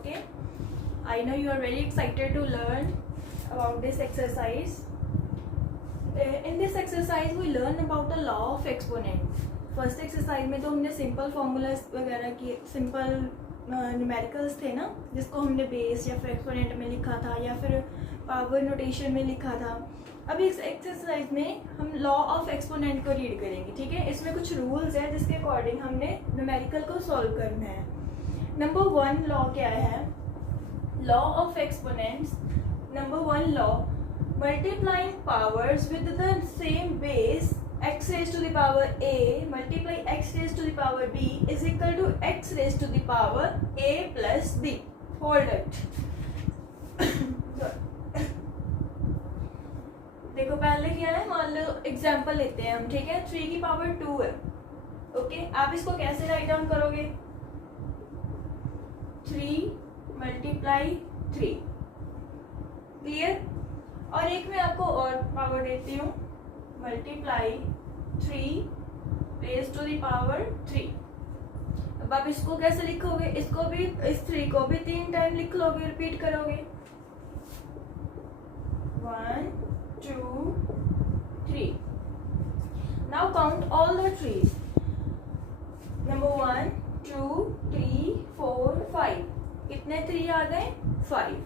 Okay, I know you are very excited to learn about this exercise. In this exercise we learn about the law of exponent. First exercise में तो हमने simple formulas वगैरह की, simple numericals थे ना, जिसको हमने base या फिर एक्सपोनेंट में लिखा था या फिर पावर नोटेशन में लिखा था. अभी इस एक्सरसाइज में हम लॉ ऑफ एक्सपोनेंट को रीड करेंगे. ठीक है, इसमें कुछ रूल्स हैं जिसके अकॉर्डिंग हमने न्यूमेरिकल को सॉल्व करना है. नंबर 1 लॉ क्या है? Law of exponents. Number 1 law, multiplying powers with the same base x raised to the power a multiply x raised to the power b is equal to x raised to the power a plus b. Hold it. देखो पहले क्या है, मान लो example लेते हैं हम. ठीक है, 3 की पावर 2 है. ओके, आप इसको कैसे राइट डाउन करोगे? 3 मल्टीप्लाई 3. क्लियर? और एक में आपको और पावर देती हूँ, multiply 3 raise to the power 3. अब आप इसको कैसे लिखोगे? इसको भी, इस 3 को भी 3 टाइम लिख लोगे, रिपीट करोगे. 1 2 3. Now count all the trees. Number 1 2 3 4 5. कितने 3 आ गए? 5.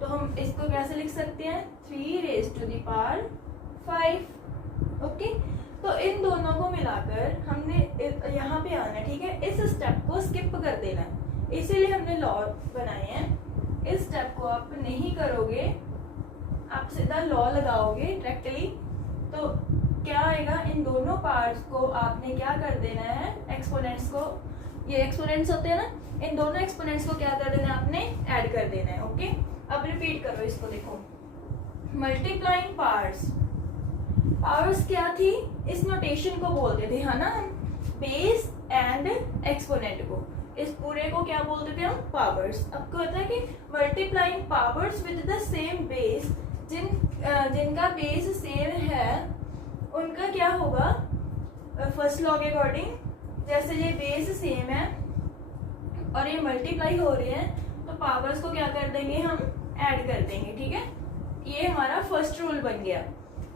तो हम इसको कैसे लिख सकते हैं? 3 raise to the power 5. Okay, तो इन दोनों को मिलाकर हमने यहाँ पे आना है. ठीक है, इस स्टेप को स्किप कर देना है, इसीलिए हमने लॉ बनाए हैं. इस स्टेप को आप नहीं करोगे, आप सीधा लॉ लगाओगे डायरेक्टली, तो क्या आएगा? इन दोनों पार्ट्स को आपने क्या कर देना है? एक्सपोनेंट्स को, ये एक्सपोनेंट्स होते हैं ना, इन दोनों एक्सपोनेंट्स को क्या कर देना है? आपने ऐड कर देना है. ओके, अब रिपीट करो इसको. देखो, मल्टीप्लाइंग पार्ट्स. पावर्स क्या थी? इस नोटेशन को बोलते थे, है ना, हम बेस एंड एक्सपोनेंट को. इस पूरे को क्या बोलते थे हम? पावर्स. अब क्या होता है कि multiplying powers with the same base, जिनका बेस सेम है उनका क्या होगा? फर्स्ट लॉ के अकॉर्डिंग, जैसे ये बेस सेम है और ये मल्टीप्लाई हो रहे हैं, तो पावर्स को क्या कर देंगे? हम ऐड कर देंगे. ठीक है, ये हमारा फर्स्ट रूल बन गया.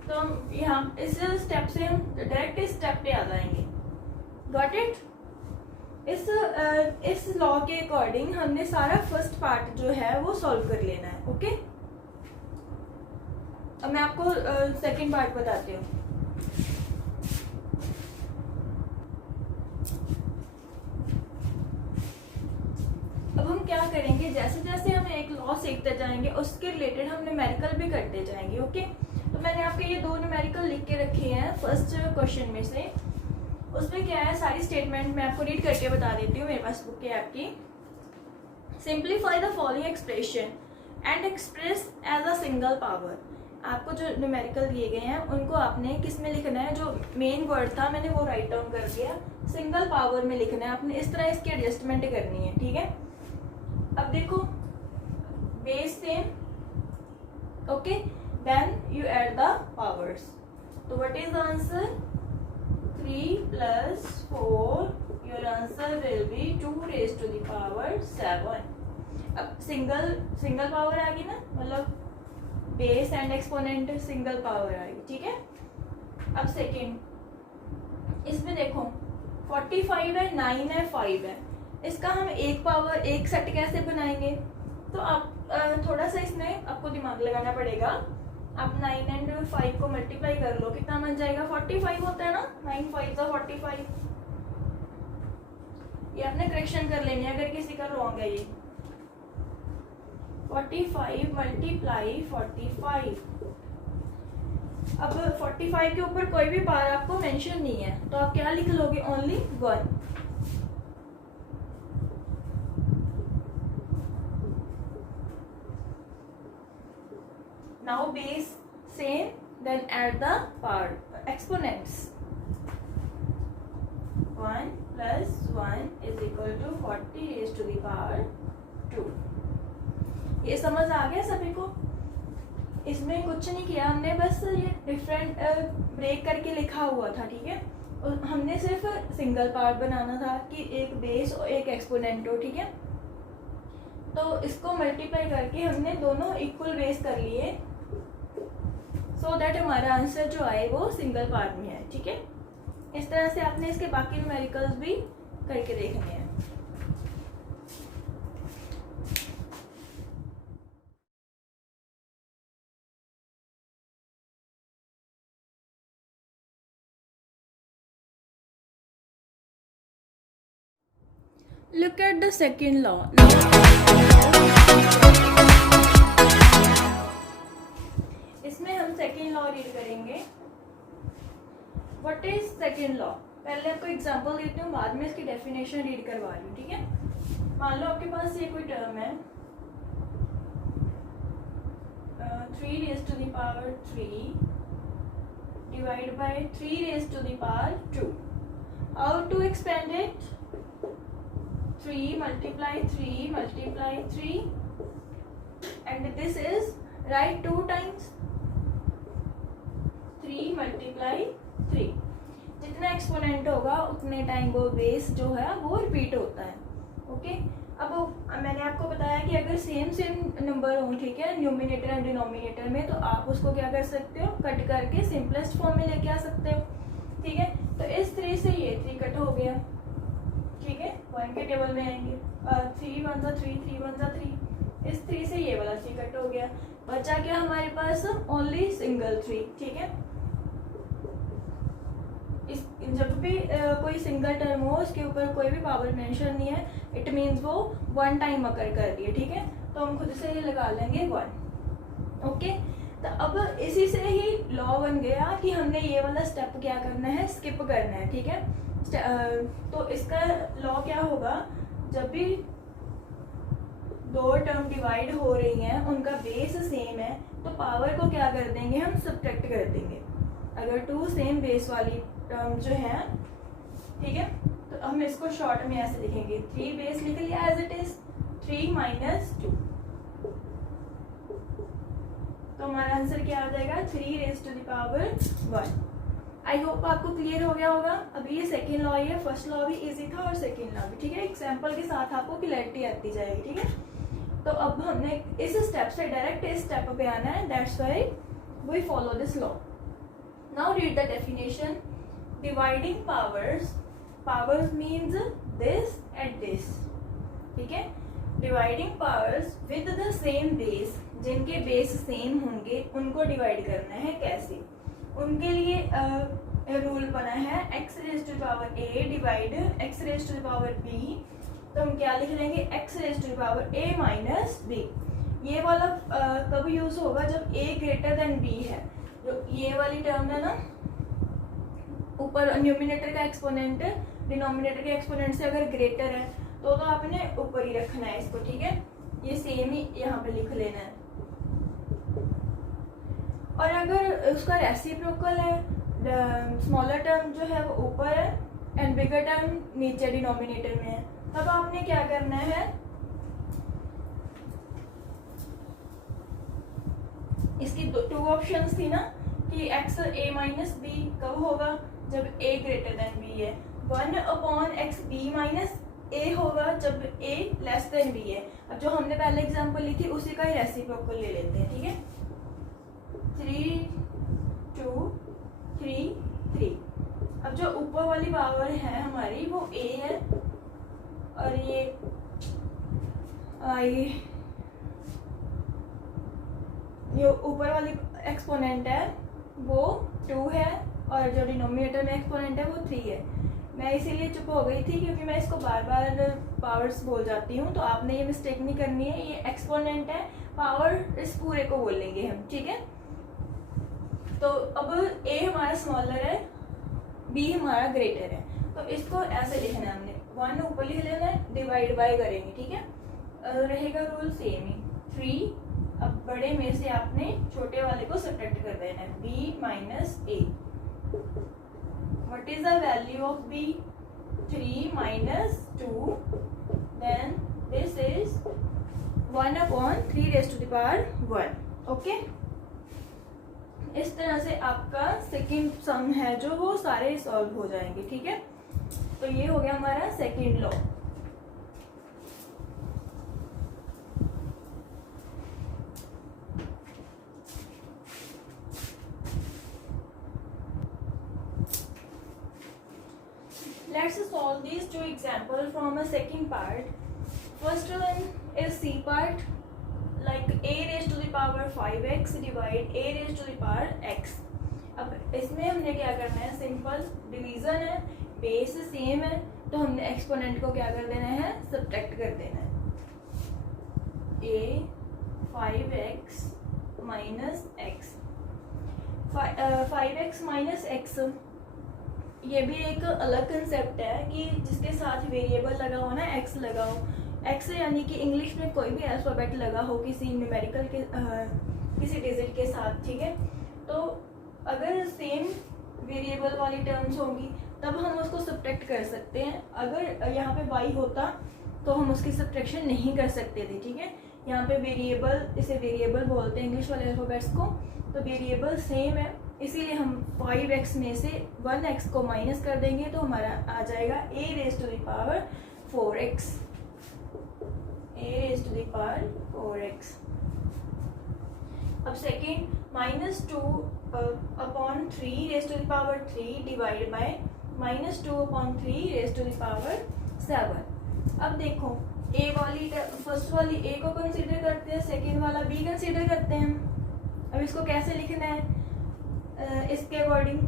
तो हम यहाँ इस स्टेप से हम डायरेक्ट इस स्टेप पे आ जाएंगे. Got it? इस लॉ के अकॉर्डिंग हमने सारा फर्स्ट पार्ट जो है वो सॉल्व कर लेना है. ओके, अब मैं आपको सेकंड पार्ट बताती हूँ. अब हम क्या करेंगे, जैसे जैसे हम एक लॉ सीखते जाएंगे उसके रिलेटेड हम न्यूमेरिकल भी करते जाएंगे. ओके, तो मैंने आपके ये 2 न्यूमेरिकल लिख के रखे हैं फर्स्ट क्वेश्चन में से. उसमें क्या है, सारी स्टेटमेंट मैं आपको रीड करके बता देती हूँ, मेरे पास बुक है आपकी. Simplify the following expression and express as a single power. आपको जो न्यूमेरिकल दिए गए हैं उनको आपने किस में लिखना है? जो मेन वर्ड था मैंने वो राइट डाउन कर दिया, सिंगल पावर में लिखना है आपने. इस तरह इसकी एडजस्टमेंट करनी है. ठीक है, अब देखो, base same. Okay, then you add the powers. So what is the answer? 3 plus 4. Your answer will be 2 raised to the power 7. अब सिंगल पावर आ गई ना, मतलब base and exponent single power आ गई. ठीक है, अब सेकेंड, इसमें देखो 45 है, 9 है, 5 है. इसका हम एक पावर, एक सेट कैसे बनाएंगे? तो आप थोड़ा सा इसमें आपको दिमाग लगाना पड़ेगा. आप 9 एंड 5 को मल्टीप्लाई कर लो, कितना बन जाएगा? 45 होता है ना, 9 5 तो 45. ये आपने करेक्शन कर लेनी है अगर किसी का रॉन्ग है. ये 45 मल्टीप्लाई 45. अब 45 के ऊपर कोई भी पावर आपको मेंशन नहीं है, तो आप क्या लिख लोगे? Only 1. Now base same, then add the part exponents. 1 plus 1 is equal to 40 raised to the power 2. ये समझ आ गया सभी को? इसमें कुछ नहीं किया हमने, बस ये डिफरेंट ब्रेक करके लिखा हुआ था. ठीक है, और हमने सिर्फ सिंगल पार्ट बनाना था कि एक बेस और एक एक्सपोनेंट हो. ठीक है, तो इसको मल्टीप्लाई करके हमने दोनों इक्वल बेस कर लिए, सो दैट हमारा आंसर जो आए वो सिंगल पार्ट में है। ठीक है, इस तरह से आपने इसके बाकी न्यूमेरिकल्स भी करके देखने हैं। Look at the second law. इसमें हम सेकेंड लॉ रीड करेंगे। What is second law? पहले आपको एग्जांपल देती हूँ, बाद में इसकी डेफिनेशन रीड करवा रही हूँ। ठीक है, मान लो आपके पास ये कोई टर्म है 3 raised to the power 3 divided by 3 raised to the power 2. How to expand it? 3 multiply 3 multiply 3, and this is write 2 times 3 multiply 3. जितना एक्सपोनेंट होगा उतने टाइम वो बेस जो है वो रिपीट होता है। ओके, अब मैंने आपको बताया कि अगर सेम नंबर हो, ठीक है, न्यूमिनेटर एंड डिनोमिनेटर में, तो आप उसको क्या कर सकते हो, कट करके सिंपलेस्ट फॉर्म में लेके आ सकते हो। ठीक है, तो इस 3 से ये 3 कट हो गया। ठीक है, 1 के टेबल में आएंगे, 3 1 3 3 1 3, इस 3 से ये वाला 3 कट हो गया। बचा क्या हमारे पास? Only single 3। ठीक है, इस जब भी कोई सिंगल टर्म हो उसके ऊपर कोई भी पावर मेंशन नहीं है, इट मीन्स वो 1 टाइम अकर कर रही है। ठीक है, तो हम खुद से ये लगा लेंगे 1। ओके, तो अब इसी से ही लॉ बन गया कि हमने ये वाला स्टेप क्या करना है, स्किप करना है। ठीक है, तो इसका लॉ क्या होगा, जब भी 2 टर्म डिवाइड हो रही हैं, उनका बेस सेम है, तो पावर को क्या कर देंगे, हम सब्ट्रैक्ट कर देंगे। अगर 2 सेम बेस वाली टर्म जो है, ठीक है, तो हम इसको शॉर्ट में ऐसे लिखेंगे, 3 बेस लिख लिया एज इट इज, 3 माइनस 2, तो हमारा आंसर क्या आ जाएगा, 3 raise to the power 1। I hope आपको क्लियर हो गया होगा। अभी ये सेकेंड लॉ है, फर्स्ट लॉ भी इजी था और सेकेंड लॉ भी। ठीक है, एग्जाम्पल के साथ आपको क्लैरिटी आती जाएगी। ठीक है, तो अब हमने इस स्टेप से डायरेक्ट इस स्टेप पे आना है, that's why we follow this law. Now read the definition. Dividing powers means this and this. ठीक है, dividing powers with the same base, जिनके बेस सेम होंगे उनको डिवाइड करना है। कैसे? उनके लिए रूल बना है x raise to the power a divide x raise to the power b। तो हम क्या लिख लेंगे, x raise to the power a minus b। ये वाला कब यूज होगा, जब a ग्रेटर देन b है। जो ये वाली टर्म है ना, ऊपर न्यूमिनेटर का एक्सपोनेंट डिनोमिनेटर के एक्सपोनेंट से अगर ग्रेटर है तो आपने ऊपर ही रखना है इसको। ठीक है, ये सेम ही यहाँ पे लिख लेना है। और अगर उसका रेसिप्रोकल है, स्मॉलर टर्म जो है वो ऊपर है एंड बिगर टर्म नीचे डिनोमिनेटर में है, तब आपने क्या करना है, इसकी 2 ऑप्शंस थी ना कि x a माइनस b कब होगा, जब a ग्रेटर देन b है। 1/x b माइनस a होगा जब a लेस देन b है। अब जो हमने पहले एग्जांपल ली थी उसी का ही रेसिप्रोकल ले लेते हैं। ठीक है, 3 2 3 3। अब जो ऊपर वाली पावर है हमारी वो a है, और ये ऊपर वाली एक्सपोनेंट है वो 2 है, और जो डिनोमिनेटर में एक्सपोनेंट है वो 3 है। मैं इसीलिए चुप हो गई थी क्योंकि मैं इसको बार बार पावर्स बोल जाती हूँ, तो आपने ये मिस्टेक नहीं करनी है। ये एक्सपोनेंट है, पावर इस पूरे को बोलेंगे हम। ठीक है, तो अब a हमारा स्मॉलर है, b हमारा ग्रेटर है, तो इसको ऐसे लिखना है हमने, 1 ऊपर लिख लेना है, डिवाइड बाय करेंगे। ठीक है, रहेगा रूल सेम ही, 3। अब बड़े में से आपने छोटे वाले को सब्ट्रैक्ट कर देना है, b minus a। What is the value of b? 3 minus 2, then this is 1/3 raise to the power 1। Okay, इस तरह से आपका सेकेंड सम है जो वो सारे सॉल्व हो जाएंगे। ठीक है, तो ये हो गया हमारा second law. these two examples from a second part. First one is C part, like a raised to the power 5x divide a raised to the power x. अब इसमें हमने क्या करना है, सिंपल डिवीजन है, बेस सेम है, तो हमने एक्सपोनेंट को क्या कर देना है, सब्ट्रैक्ट कर देना है. a 5x minus x, 5x minus x, ये भी एक अलग कंसेप्ट है कि जिसके साथ वेरिएबल लगा हो ना, x लगा हो, x यानी कि इंग्लिश में कोई भी अल्फ़ाबेट लगा हो किसी न्यूमेरिकल के किसी डिजिट के साथ, ठीक है. तो अगर सेम वेरिएबल वाली टर्म्स होंगी तब हम उसको सब्ट्रैक्ट कर सकते हैं. अगर यहाँ पे y होता तो हम उसकी सब्ट्रैक्शन नहीं कर सकते थे, ठीक है. यहाँ पे वेरिएबल, इसे वेरिएबल बोलते हैं इंग्लिश वाले अल्फ़ाबेट्स को, तो वेरिएबल सेम है, इसीलिए हम 5x में से 1x को माइनस कर देंगे तो हमारा आ जाएगा a raise to the power 4x, a raise to the power 4x. अब second, -2 upon 3 raise to the power 3 divide by -2 upon 3 raise to the power 7. अब देखो, a वाली फर्स्ट वाली a को कंसीडर करते हैं, सेकेंड वाला b कंसीडर करते हैं. अब इसको कैसे लिखना है, इसके अकॉर्डिंग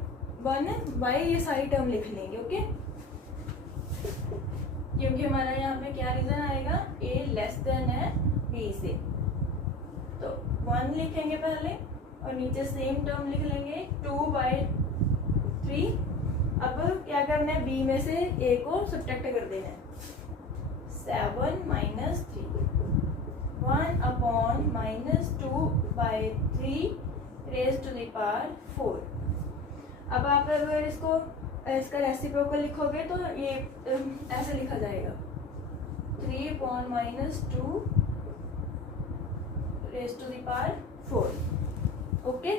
1/, ये सारी टर्म लिख लेंगे, ओके. क्योंकि हमारा यहाँ पे क्या रीज़न आएगा, a लेस देन है b से, तो 1 लिखेंगे पहले और नीचे सेम टर्म लिख लेंगे 2/3. अब क्या करना है, b में से a को सब्ट्रैक्ट कर देना है, 7 minus 3, 1 upon -2/3 raise to the power 4. अब आप अगर इसका रेसिप्रोकल लिखोगे तो ये ऐसे लिखा जाएगा, 3 upon -2 raise to the power 4, okay.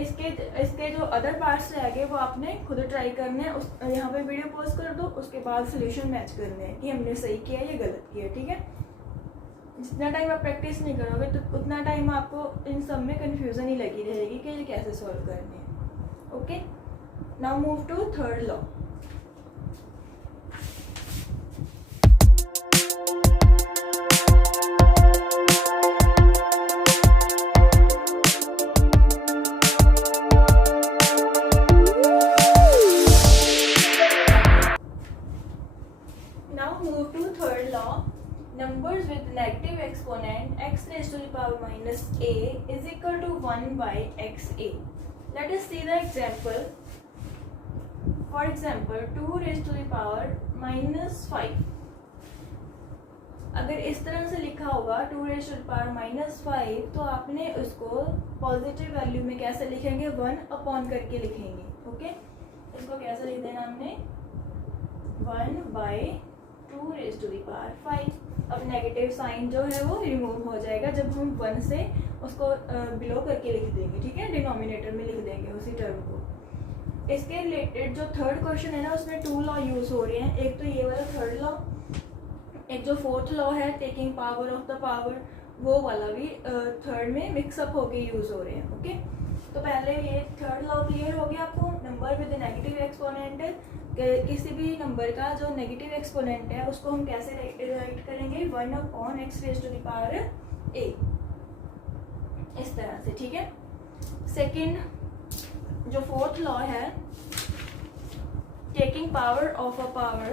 इसके जो अदर पार्ट्स रह गए वो आपने खुद ट्राई करने हैं. उस यहाँ पे वीडियो पॉज कर दो, उसके बाद सोल्यूशन मैच करने हैं कि हमने सही किया या गलत किया, ठीक है. जितना टाइम आप प्रैक्टिस नहीं करोगे तो उतना टाइम आपको इन सब में कन्फ्यूज़न ही लगी रहेगी कि ये कैसे सॉल्व करने हैं, okay. Now move to third law. Now move to third law. Numbers with negative exponent x raised to the power minus a is equal to 1/xa. Let us see the example. For example, 2 raised to the power -5. अगर इस तरह से लिखा होगा 2 raised to the power -5, तो आपने उसको positive value में कैसे लिखेंगे, 1 अपॉन करके लिखेंगे, ओके. इसको कैसे लिख देना हमने, 1/2 raised to the power 5. अब नेगेटिव साइन जो है वो रिमूव हो जाएगा जब हम 1 से उसको बिलो करके लिख देंगे, ठीक है. डिनोमिनेटर में लिख देंगे उसी टर्म को. इसके रिलेटेड जो थर्ड क्वेश्चन है ना, उसमें 2 लॉ यूज़ हो रहे हैं. एक तो ये वाला थर्ड लॉ, एक जो फोर्थ लॉ है taking power of the power, वो वाला भी थर्ड में मिक्सअप होके यूज़ हो रहे हैं, ओके. तो पहले ये थर्ड लॉ क्लियर हो गया आपको. नंबर विद नेगेटिव एक्सपोनेंट, किसी भी नंबर का जो नेगेटिव एक्सपोनेंट है उसको हम कैसे राइट करेंगे, 1 upon x raise to the power a, इस तरह से, ठीक है. सेकंड जो फोर्थ लॉ है, taking power of a power,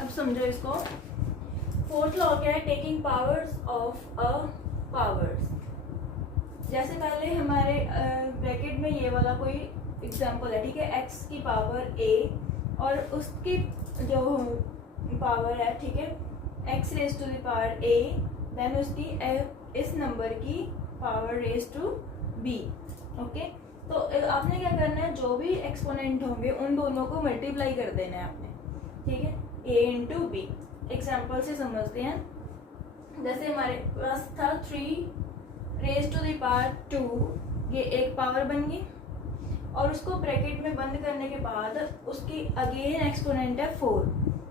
अब समझो इसको. फोर्थ लॉ क्या है, taking powers of a powers. जैसे पहले हमारे ब्रैकेट में ये वाला कोई एग्जांपल है, ठीक है, x की पावर a और उसकी जो पावर है, ठीक है, x raise to the power a, then उसकी इस नंबर की पावर रेज टू b। ओके, तो आपने क्या करना है, जो भी एक्सपोनेंट होंगे उन दोनों को मल्टीप्लाई कर देना है आपने, ठीक है, a इंटू बी। एग्जाम्पल से समझते हैं। जैसे हमारे पास था 3 रेज टू द पावर 2, ये एक पावर बन गई, और उसको ब्रैकेट में बंद करने के बाद उसकी अगेन एक्सपोनेंट है 4,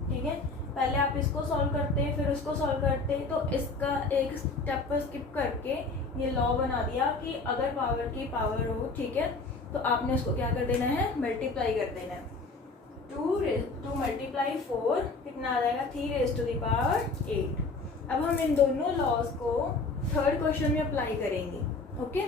ठीक है। पहले आप इसको सॉल्व करते हैं, फिर उसको सॉल्व करते हैं, तो इसका एक स्टेप पर स्किप करके ये लॉ बना दिया कि अगर पावर की पावर हो, ठीक है, तो आपने उसको क्या कर देना है, मल्टीप्लाई कर देना है। 2 मल्टीप्लाई 4 कितना आ जाएगा, 3 रेज टू द पावर 8। अब हम इन दोनों लॉज को थर्ड क्वेश्चन में अप्लाई करेंगे। Okay,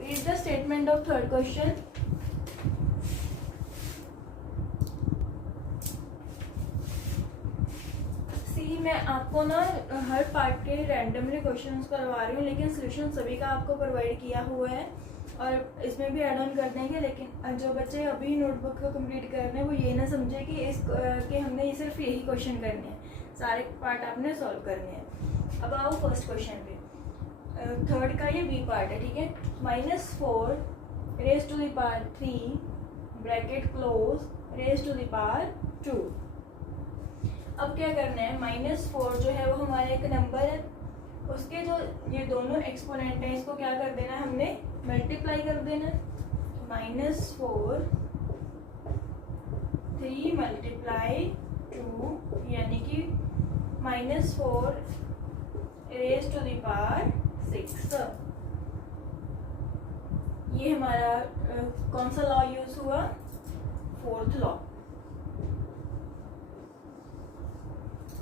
read the statement of third question. मैं आपको ना हर पार्ट के रैंडमली क्वेश्चंस करवा रही हूँ, लेकिन सोल्यूशन सभी का आपको प्रोवाइड किया हुआ है और इसमें भी ऐड ऑन कर देंगे। लेकिन जो बच्चे अभी नोटबुक को कंप्लीट कर रहे हैं वो ये ना समझे कि हमने सिर्फ यही क्वेश्चन करने हैं, सारे पार्ट आपने सॉल्व करने हैं। अब आओ फर्स्ट क्वेश्चन पे, थर्ड का ये बी पार्ट है, ठीक है। -4 raise to the power 3 bracket close raise to the power 2। अब क्या करना है, -4 जो है वो हमारा एक नंबर है, उसके जो ये दोनों एक्सपोनेंट हैं इसको क्या कर देना है, हमने मल्टीप्लाई कर देना है। -4 3 मल्टीप्लाई 2 यानी कि -4 रेज टू द पावर 6। ये हमारा कौन सा लॉ यूज हुआ, fourth law,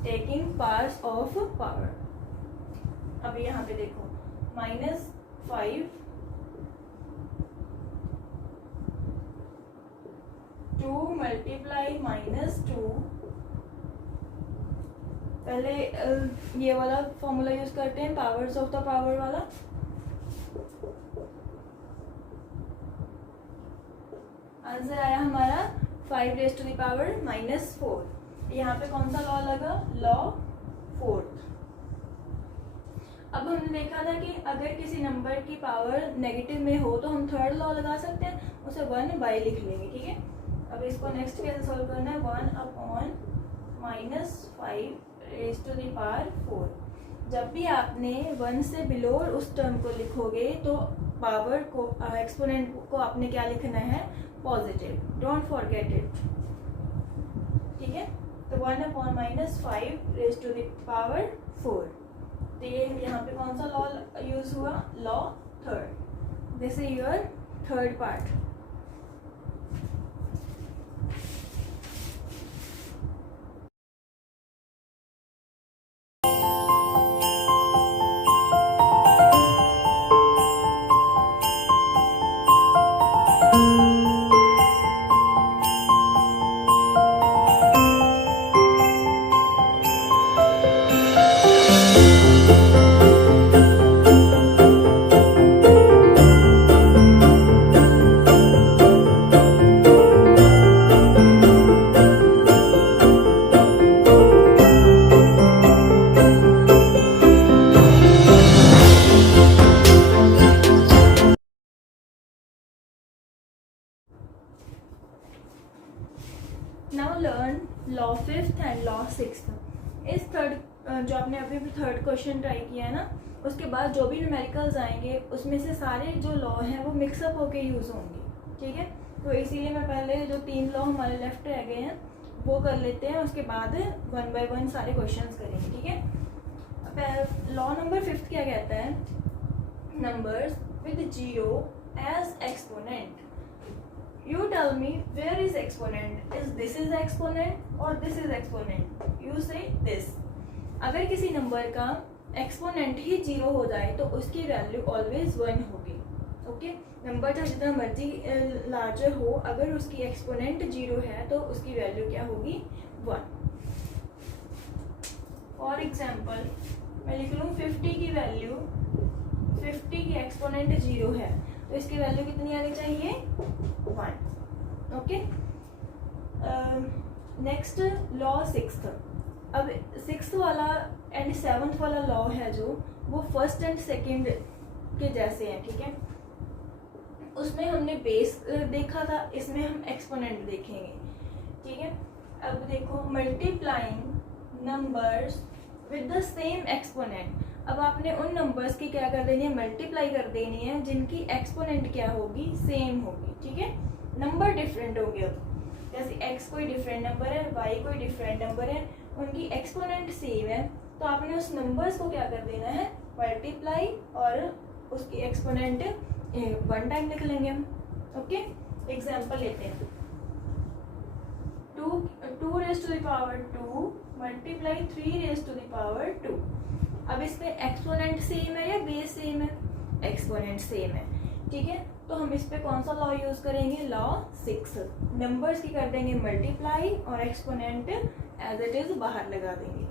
taking parts of power. अब यहाँ पे देखो -5 2 मल्टीप्लाई -2, पहले ये वाला फॉर्मूला यूज करते हैं, पावर्स ऑफ द पावर वाला। आंसर आया हमारा 5 रेज टू द पावर -4। यहाँ पे कौन सा लॉ लगा, लॉ फोर्थ। अब हमने देखा था कि अगर किसी नंबर की पावर नेगेटिव में हो तो हम थर्ड लॉ लगा सकते हैं, उसे 1/, लिख लेंगे, ठीक है। अब इसको नेक्स्ट कैसे सॉल्व करना है, 1/-5 रेज टू द पावर 4। जब भी आपने 1 से बिलो उस टर्म को लिखोगे तो पावर को एक्सपोनेंट को आपने क्या लिखना है, पॉजिटिव, डोंट फॉरगेट इट, ठीक है। तो 1/-5 रेज टू द पावर 4। तो ये यहाँ पे कौन सा लॉ यूज हुआ, law third. This is your third part. Now learn law fifth and law sixth. इस थर्ड जो आपने अभी भी थर्ड क्वेश्चन ट्राई किया है ना, उसके बाद जो भी न्यूमेरिकल्स आएंगे उसमें से सारे जो लॉ हैं वो मिक्सअप होके यूज़ होंगे, ठीक है। तो इसीलिए मैं पहले जो 3 लॉ हमारे लेफ्ट रह गए हैं वो कर लेते हैं, उसके बाद 1 बाय 1 सारे क्वेश्चंस करेंगे, ठीक है। लॉ नंबर 5 क्या कहता है, numbers with 0 as exponent. You tell me where is exponent? Is this is exponent or this is exponent? You say this. अगर किसी नंबर का एक्सपोनेंट ही 0 हो जाए तो उसकी वैल्यू ऑलवेज 1 होगी, ओके। नंबर चाहे जितना मर्जी लार्जर हो, अगर उसकी एक्सपोनेंट 0 है तो उसकी वैल्यू क्या होगी, 1। फॉर एग्जाम्पल मैं लिख लूँ 50 की वैल्यू, 50 की एक्सपोनेंट 0 है, तो इसकी वैल्यू कितनी आनी चाहिए? 1। Okay, next law 6th। अब 6th वाला एंड 7th वाला लॉ है जो, वो फर्स्ट एंड सेकंड के जैसे हैं, ठीक है। उसमें हमने बेस देखा था, इसमें हम एक्सपोनेंट देखेंगे, ठीक है। अब देखो, multiplying numbers with the same exponent. अब आपने उन नंबर्स की क्या कर देनी है? मल्टीप्लाई कर देनी है, जिनकी एक्सपोनेंट क्या होगी? सेम होगी, ठीक है। नंबर डिफरेंट होंगे। अब जैसे x कोई डिफरेंट नंबर है, y कोई डिफरेंट नंबर है, उनकी एक्सपोनेंट सेम है, तो आपने उस नंबर्स को क्या कर देना है? मल्टीप्लाई, और उसकी एक्सपोनेंट 1 टाइम लिख लेंगे हम। ओके, एग्जाम्पल लेते हैं। 2 raised to the power 2 multiply 3 raised to the power 2। अब इसमें एक्सपोनेंट सेम है या बेस सेम है? एक्सपोनेंट सेम है, ठीक है। तो हम इस पे कौन सा लॉ यूज करेंगे? लॉ 6। नंबर्स की कर देंगे मल्टीप्लाई और एक्सपोनेंट एज इट इज बाहर लगा देंगे।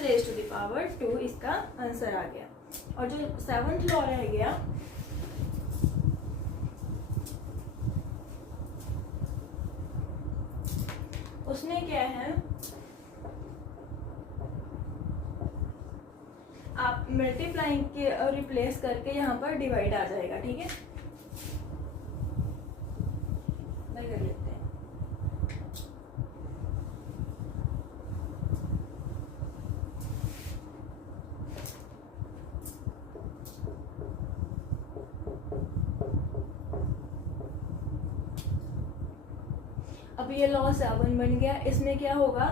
रेज़ टू द पावर 2 इसका आंसर आ गया। और जो 7th लॉ रह गया, उसमें क्या है? आप मल्टीप्लाइंग के रिप्लेस करके यहाँ पर डिवाइड आ जाएगा, ठीक है। मैं कर लेते हैं। अब ये लॉ 7 बन गया। इसमें क्या होगा?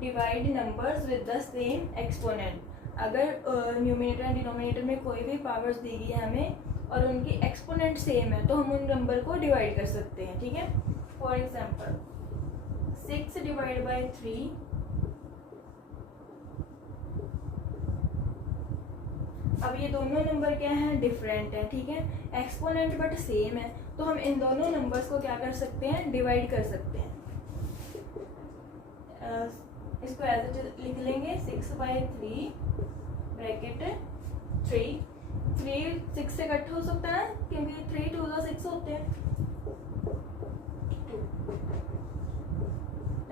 Divide numbers with the same exponent. अगर न्यूमरेटर एंड डिनोमिनेटर में कोई भी पावर्स दी गई है हमें और उनकी एक्सपोनेंट सेम है, तो हम उन नंबर को डिवाइड कर सकते हैं, ठीक है। फॉर एग्जांपल 6 डिवाइड बाय 3, अब ये दोनों नंबर क्या हैं? डिफरेंट है, ठीक है। एक्सपोनेंट बट सेम है, तो हम इन दोनों नंबर्स को क्या कर सकते हैं? डिवाइड कर सकते हैं। इसको एज इट लिख लेंगे 6/3 ब्रैकेट 3 6 से कट हो सकता है, क्योंकि 3 2 6 होते हैं। 2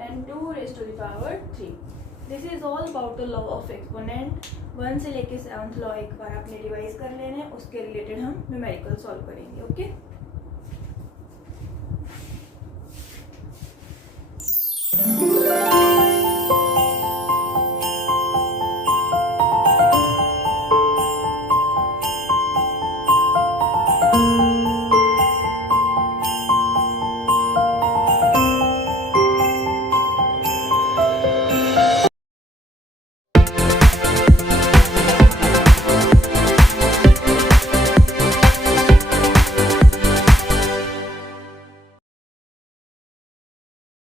and 2 raised to the power 3। This is all about the law of exponent. 1 से लेके 7th लॉ एक बार आपने रिवाइज कर लेना है, उसके रिलेटेड हम न्यूमेरिकल सॉल्व करेंगे। ओके।